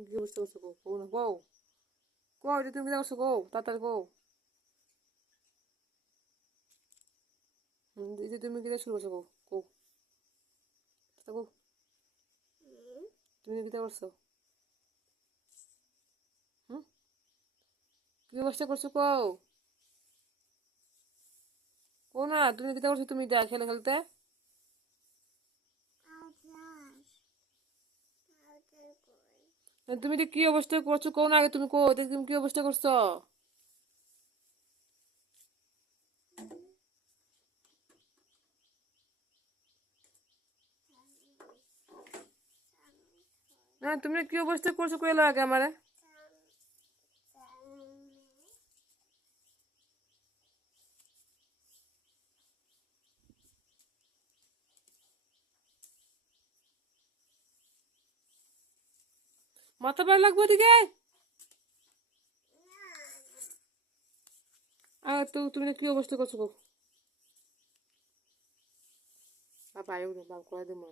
কি অবস্থা করছো গো? কও না কও। কও এটা তুমি কি করছো গো? তাড়াতাড়ি কও। এই যে তুমি কি শুরু করছো গো? কও। তা কও। তুমি কি করছো? হুম? কি অবস্থা করছো কও? কও না তুমি কি করছো তুমি যা খেলে খেলতে? তুমি যে কি অবস্থা করছো কও না আগে তুমি কও এটা তুমি কি অবস্থা করছো? না তুমি কি অবস্থা করছো কইলো আগে আমারে। মাথা ভালো লাগবে ওদিকে। আর তো তুমি কি অবস্থা করছো গো? বাবা আয়ো বাবা করে দেবো।